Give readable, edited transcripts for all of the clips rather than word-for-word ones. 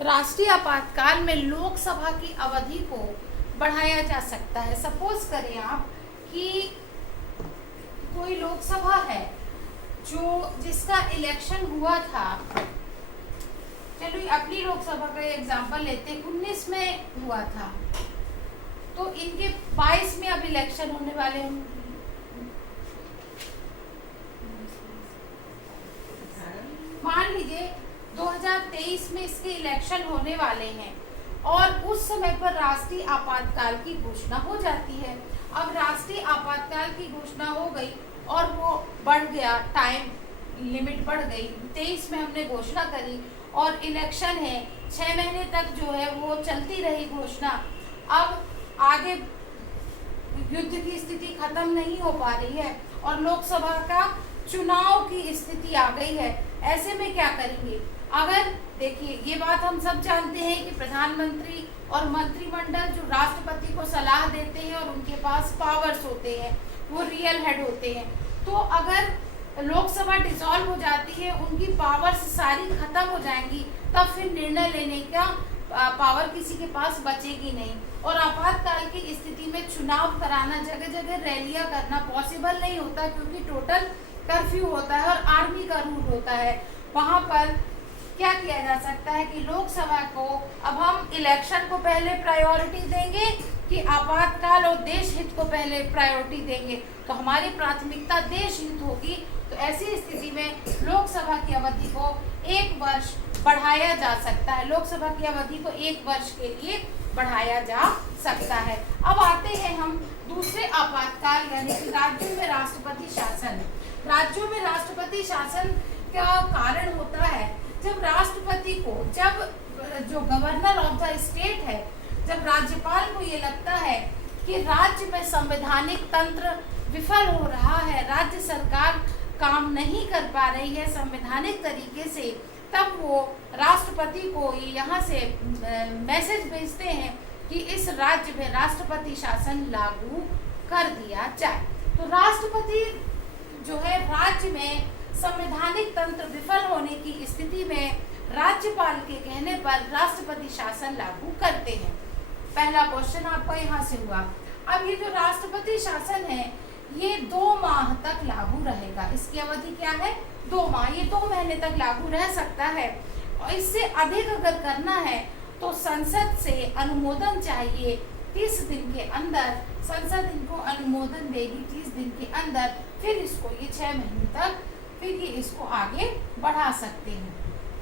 राष्ट्रीय आपातकाल में लोकसभा की अवधि को बढ़ाया जा सकता है। सपोज करें आप कि कोई लोकसभा है जिसका इलेक्शन हुआ था, चलो अपनी लोकसभा का एग्जांपल लेते हैं, 19 में हुआ था, तो इनके 22 में अब इलेक्शन होने वाले हैं। मान लीजिए 2023 में इसके इलेक्शन होने वाले हैं और उस समय पर राष्ट्रीय आपातकाल की घोषणा हो जाती है। अब राष्ट्रीय आपातकाल की घोषणा हो गई और वो बढ़ गया, टाइम लिमिट बढ़ गई, 23 में हमने घोषणा करी और इलेक्शन है, 6 महीने तक जो है वो चलती रही घोषणा। अब आगे युद्ध की स्थिति खत्म नहीं हो पा रही है और लोकसभा का चुनाव की स्थिति आ गई है। ऐसे में क्या करेंगे? अगर देखिए, ये बात हम सब जानते हैं कि प्रधानमंत्री और मंत्रिमंडल जो राष्ट्रपति को सलाह देते हैं और उनके पास पावर्स होते हैं, वो रियल हेड होते हैं। तो अगर लोकसभा डिसॉल्व हो जाती है, उनकी पावर्स सारी खत्म हो जाएंगी, तब फिर निर्णय लेने का पावर किसी के पास बचेगी नहीं। और आपातकाल की स्थिति में चुनाव कराना, जगह जगह रैलियां करना पॉसिबल नहीं होता, क्योंकि टोटल कर्फ्यू होता है और आर्मी का रूल होता है। वहां पर क्या किया जा सकता है कि लोकसभा को अब हम इलेक्शन को पहले प्रायोरिटी देंगे कि आपातकाल और देश हित को पहले प्रायोरिटी देंगे। तो हमारी प्राथमिकता देश हित होगी। तो ऐसी स्थिति में लोकसभा की अवधि को 1 वर्ष बढ़ाया जा सकता है। लोकसभा की अवधि को 1 वर्ष के लिए बढ़ाया जा सकता है। अब आते हैं हम दूसरे आपातकाल, यानी कि राज्यों में राष्ट्रपति शासन। राज्यों में राष्ट्रपति शासन का कारण होता है जब राष्ट्रपति को, जब जो गवर्नर ऑफ द स्टेट है, जब राज्यपाल को ये लगता है कि राज्य में संवैधानिक तंत्र विफल हो रहा है, राज्य सरकार काम नहीं कर पा रही है संवैधानिक तरीके से, तब वो राष्ट्रपति को यहाँ से मैसेज भेजते हैं कि इस राज्य में राष्ट्रपति शासन लागू कर दिया जाए। तो राष्ट्रपति जो है राज्य में संवैधानिक तंत्र विफल होने की स्थिति में राज्यपाल के कहने पर राष्ट्रपति शासन लागू करते हैं। पहला क्वेश्चन आपका यहाँ से हुआ। अब ये जो राष्ट्रपति शासन है, ये 2 माह तक लागू रहेगा। इसकी अवधि क्या है? 2 माह। ये 2 महीने तक लागू रह सकता है और इससे अधिक अगर करना है तो संसद से अनुमोदन चाहिए 30 दिन के अंदर। संसद इनको अनुमोदन देगी 30 दिन के अंदर, फिर इसको ये 6 महीने तक फिर ये इसको आगे बढ़ा सकते हैं।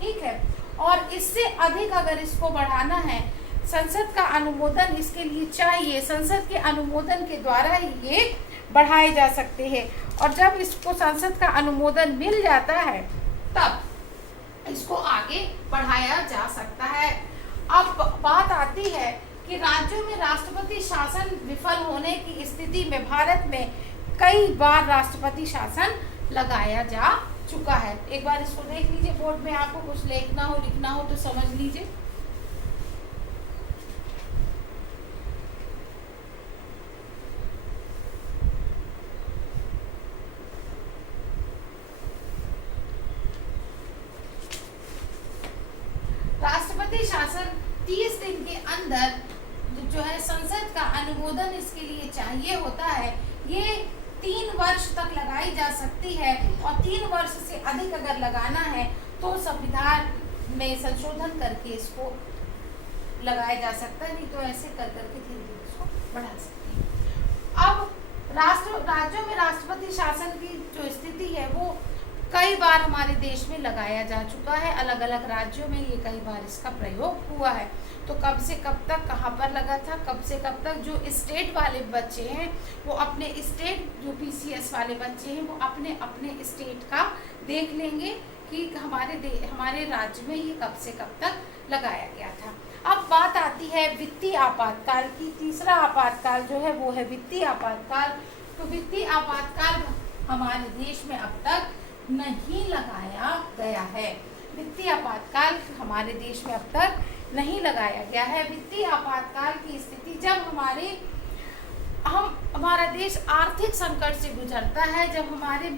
ठीक है। और इससे अधिक अगर इसको बढ़ाना है, संसद का अनुमोदन इसके लिए चाहिए। संसद के अनुमोदन के द्वारा ही ये बढ़ाए जा सकते हैं। और जब इसको संसद का अनुमोदन मिल जाता है, तब इसको आगे बढ़ाया जा सकता है। अब बात आती है कि राज्यों में राष्ट्रपति शासन विफल होने की स्थिति में भारत में कई बार राष्ट्रपति शासन लगाया जा चुका है। एक बार इसको देख लीजिए, बोर्ड में आपको कुछ लिखना हो तो समझ लीजिए। राष्ट्रपति शासन 30 दिन के अंदर जो है संसद का अनुमोदन इसके लिए चाहिए होता है। ये 3 वर्ष तक लगाई जा सकती है और 3 वर्ष से अधिक अगर लगाना है तो संविधान में संशोधन करके इसको लगाया जा सकता है, नहीं तो ऐसे कर करके धीरे धीरे इसको बढ़ा सकते हैं। अब राज्यों में राष्ट्रपति शासन की जो स्थिति है वो कई बार हमारे देश में लगाया जा चुका है। अलग अलग राज्यों में ये कई बार इसका प्रयोग हुआ है। तो कब से कब तक कहाँ पर लगा था, कब से कब तक जो स्टेट वाले बच्चे हैं वो अपने स्टेट, जो PCS वाले बच्चे हैं वो अपने अपने स्टेट का देख लेंगे कि हमारे राज्य में ये कब से कब तक लगाया गया था। अब बात आती है वित्तीय आपातकाल की। तीसरा आपातकाल जो है वो है वित्तीय आपातकाल। तो वित्तीय आपातकाल हमारे देश में अब तक नहीं लगाया गया है। वित्तीय आपातकाल हमारे देश में अब तक नहीं लगाया गया है। वित्तीय आपातकाल की स्थिति जब हमारा देश आर्थिक संकट से गुजरता है, जब हमारे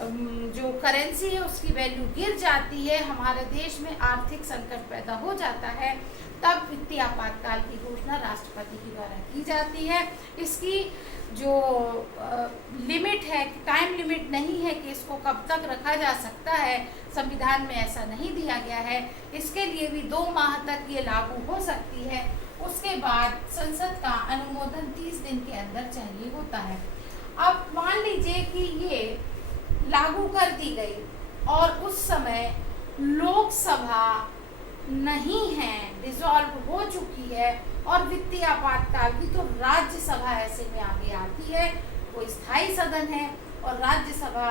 जो करेंसी है उसकी वैल्यू गिर जाती है, हमारे देश में आर्थिक संकट पैदा हो जाता है, तब वित्तीय आपातकाल की घोषणा राष्ट्रपति के द्वारा की जाती है। इसकी जो लिमिट है, टाइम लिमिट नहीं है कि इसको कब तक रखा जा सकता है, संविधान में ऐसा नहीं दिया गया है। इसके लिए भी 2 माह तक ये लागू हो सकती है। उसके बाद संसद का अनुमोदन 30 दिन के अंदर चाहिए होता है। अब मान लीजिए कि ये लागू कर दी गई और उस समय लोकसभा नहीं है, डिसॉल्व हो चुकी है, और वित्तीय आपातकाल की तो राज्यसभा ऐसे में आगे आती है। वो स्थायी सदन है और राज्यसभा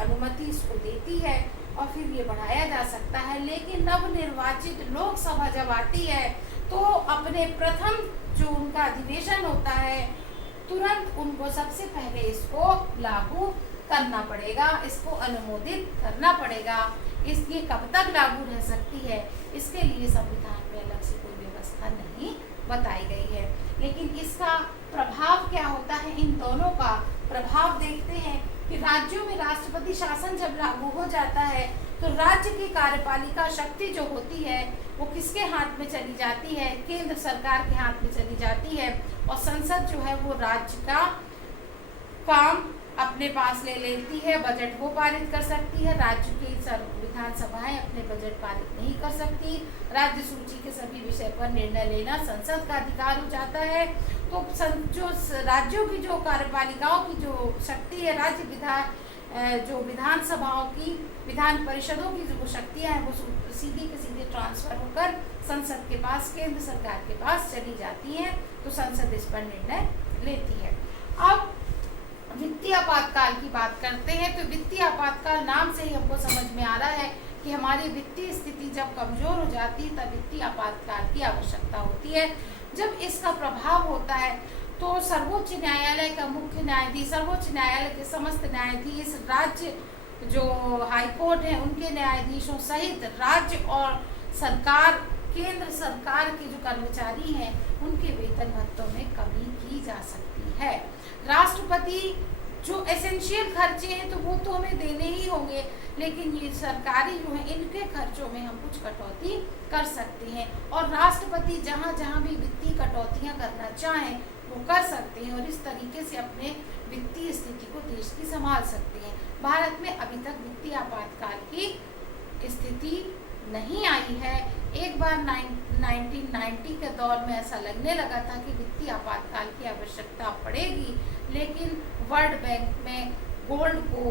अनुमति इसको देती है और फिर ये बढ़ाया जा सकता है। लेकिन नवनिर्वाचित लोकसभा जब आती है तो अपने प्रथम जो उनका अधिवेशन होता है, तुरंत उनको सबसे पहले इसको लागू करना पड़ेगा, इसको अनुमोदित करना पड़ेगा। ये कब तक लागू रह सकती है, इसके लिए संविधान में अलग से कोई व्यवस्था नहीं बताई गई है। लेकिन इसका प्रभाव क्या होता है, इन दोनों का प्रभाव देखते हैं कि राज्यों में राष्ट्रपति शासन जब लागू हो जाता है तो राज्य की कार्यपालिका शक्ति जो होती है वो किसके हाथ में चली जाती है, केंद्र सरकार के हाथ में चली जाती है, और संसद जो है वो राज्य का काम अपने पास ले लेती है। बजट वो पारित कर सकती है, राज्य की विधानसभाएं अपने बजट पारित नहीं कर सकती। राज्य सूची के सभी विषय पर निर्णय लेना संसद का अधिकार हो जाता है। तो जो राज्यों की जो कार्यपालिकाओं की जो शक्ति है, जो विधानसभाओं की, विधान परिषदों की जो शक्तियां हैं, वो सीधे के सीधे ट्रांसफर होकर संसद के पास, केंद्र सरकार के पास चली जाती हैं। तो संसद इस पर निर्णय लेती है। अब वित्तीय आपातकाल की बात करते हैं तो वित्तीय आपातकाल नाम से ही हमको समझ में आ रहा है कि हमारी वित्तीय स्थिति जब कमजोर हो जाती है तब वित्तीय आपातकाल की आवश्यकता होती है। जब इसका प्रभाव होता है तो सर्वोच्च न्यायालय का मुख्य न्यायाधीश, सर्वोच्च न्यायालय के समस्त न्यायाधीश, राज्य जो हाईकोर्ट है उनके न्यायाधीशों सहित राज्य और सरकार, केंद्र सरकार के जो कर्मचारी हैं उनके वेतन भत्तों में कमी की जा सकती है। राष्ट्रपति जो एसेंशियल खर्चे हैं तो वो तो हमें देने ही होंगे, लेकिन ये सरकारी जो है इनके खर्चों में हम कुछ कटौती कर सकते हैं। और राष्ट्रपति जहाँ जहाँ भी वित्तीय कटौतियाँ करना चाहें वो कर सकते हैं और इस तरीके से अपने वित्तीय स्थिति को देश की संभाल सकते हैं। भारत में अभी तक वित्तीय आपातकाल की स्थिति नहीं आई है। एक बार 1990 के दौर में ऐसा लगने लगा था कि वित्तीय आपातकाल की आवश्यकता पड़ेगी, लेकिन वर्ल्ड बैंक में गोल्ड को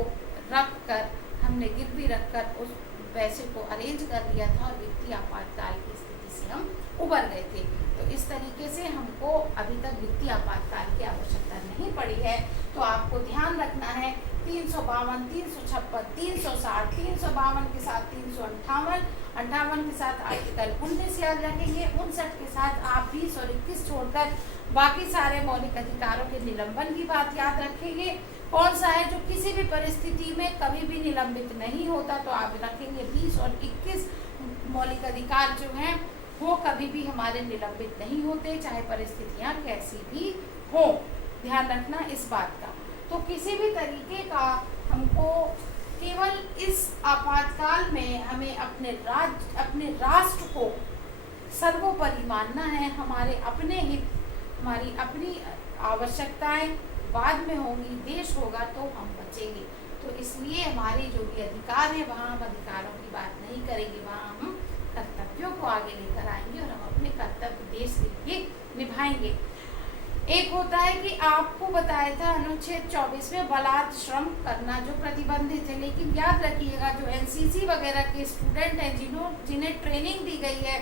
रखकर, हमने गिरवी रखकर उस पैसे को अरेंज कर लिया था और वित्तीय आपातकाल की स्थिति से हम उबर गए थे। तो इस तरीके से हमको अभी तक वित्तीय आपातकाल की आवश्यकता नहीं पड़ी है। तो आपको ध्यान रखना है 352, 356, 360, 352 के साथ 358, 58 के साथ आर्टिकल 19 याद रखेंगे, 59 के साथ आप 20 और 21 छोड़कर बाकी सारे मौलिक अधिकारों के निलंबन की बात याद रखेंगे। कौन सा है जो किसी भी परिस्थिति में कभी भी निलंबित नहीं होता, तो आप रखेंगे 20 और 21 मौलिक अधिकार जो हैं वो कभी भी हमारे निलंबित नहीं होते, चाहे परिस्थितियाँ कैसी भी हो। ध्यान रखना इस बात का। तो किसी भी तरीके का हमको केवल इस आपातकाल में हमें अपने राष्ट्र को सर्वोपरि मानना है। हमारे अपने हित, हमारी अपनी आवश्यकताएं बाद में होंगी, देश होगा तो हम बचेंगे। तो इसलिए हमारे जो भी अधिकार हैं वहाँ हम अधिकारों की बात नहीं करेंगे, वहाँ हम कर्तव्यों को आगे लेकर आएंगे और हम अपने कर्तव्य देश के लिए निभाएंगे। एक होता है कि आपको बताया था अनुच्छेद 24 में बलात् श्रम करना जो प्रतिबंधित है, लेकिन याद रखिएगा जो एनसीसी वगैरह के स्टूडेंट हैं जिन्हें ट्रेनिंग दी गई है,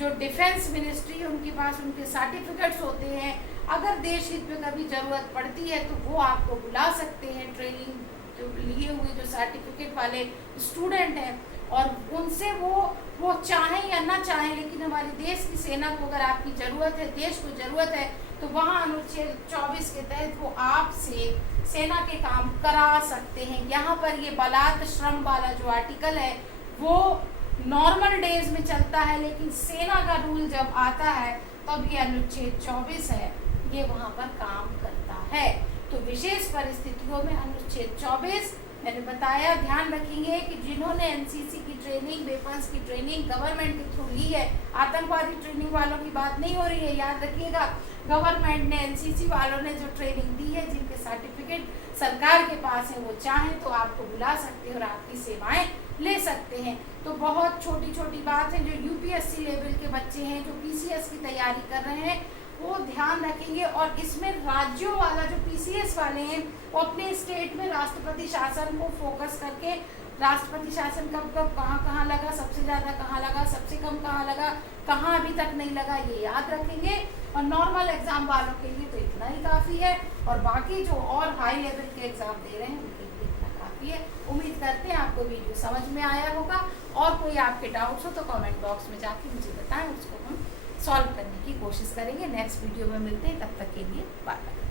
जो डिफेंस मिनिस्ट्री उनके पास उनके सर्टिफिकेट्स होते हैं, अगर देश हित में कभी ज़रूरत पड़ती है तो वो आपको बुला सकते हैं। ट्रेनिंग जो लिए हुए जो सर्टिफिकेट वाले स्टूडेंट हैं और उनसे वो चाहें या ना चाहें, लेकिन हमारे देश की सेना को अगर आपकी ज़रूरत है, देश को ज़रूरत है, तो वहाँ अनुच्छेद 24 के तहत वो आपसे सेना के काम करा सकते हैं। यहाँ पर ये बलात् श्रम वाला जो आर्टिकल है वो नॉर्मल डेज में चलता है, लेकिन सेना का रूल जब आता है तब ये अनुच्छेद 24 है, ये वहाँ पर काम करता है। तो विशेष परिस्थितियों में अनुच्छेद 24 मैंने बताया, ध्यान रखेंगे कि जिन्होंने एनसीसी की ट्रेनिंग, वेपन्स की ट्रेनिंग गवर्नमेंट के थ्रू ली है, आतंकवादी ट्रेनिंग वालों की बात नहीं हो रही है, याद रखिएगा। गवर्नमेंट ने, एनसीसी वालों ने जो ट्रेनिंग दी है, जिनके सर्टिफिकेट सरकार के पास है, वो चाहें तो आपको बुला सकते हैं और आपकी सेवाएं ले सकते हैं। तो बहुत छोटी छोटी बात है, जो यूपीएससी लेवल के बच्चे हैं, जो पीसीएस की तैयारी कर रहे हैं, वो ध्यान रखेंगे। और इसमें राज्यों वाला जो पीसीएस वाले हैं, वो अपने स्टेट में राष्ट्रपति शासन को फोकस करके, राष्ट्रपति शासन कब कब कहाँ लगा, सबसे ज़्यादा कहाँ लगा, सबसे कम कहाँ लगा, कहाँ अभी तक नहीं लगा, ये याद रखेंगे। और नॉर्मल एग्जाम वालों के लिए तो इतना ही काफ़ी है, और बाकी जो और हाई लेवल के एग्जाम दे रहे हैं उनके लिए इतना काफ़ी है। उम्मीद करते हैं आपको वीडियो समझ में आया होगा। और कोई आपके डाउट्स हो तो कमेंट बॉक्स में जाके मुझे बताएं, उसको हम सॉल्व करने की कोशिश करेंगे। नेक्स्ट वीडियो में मिलते हैं, तब तक के लिए बाय बाय।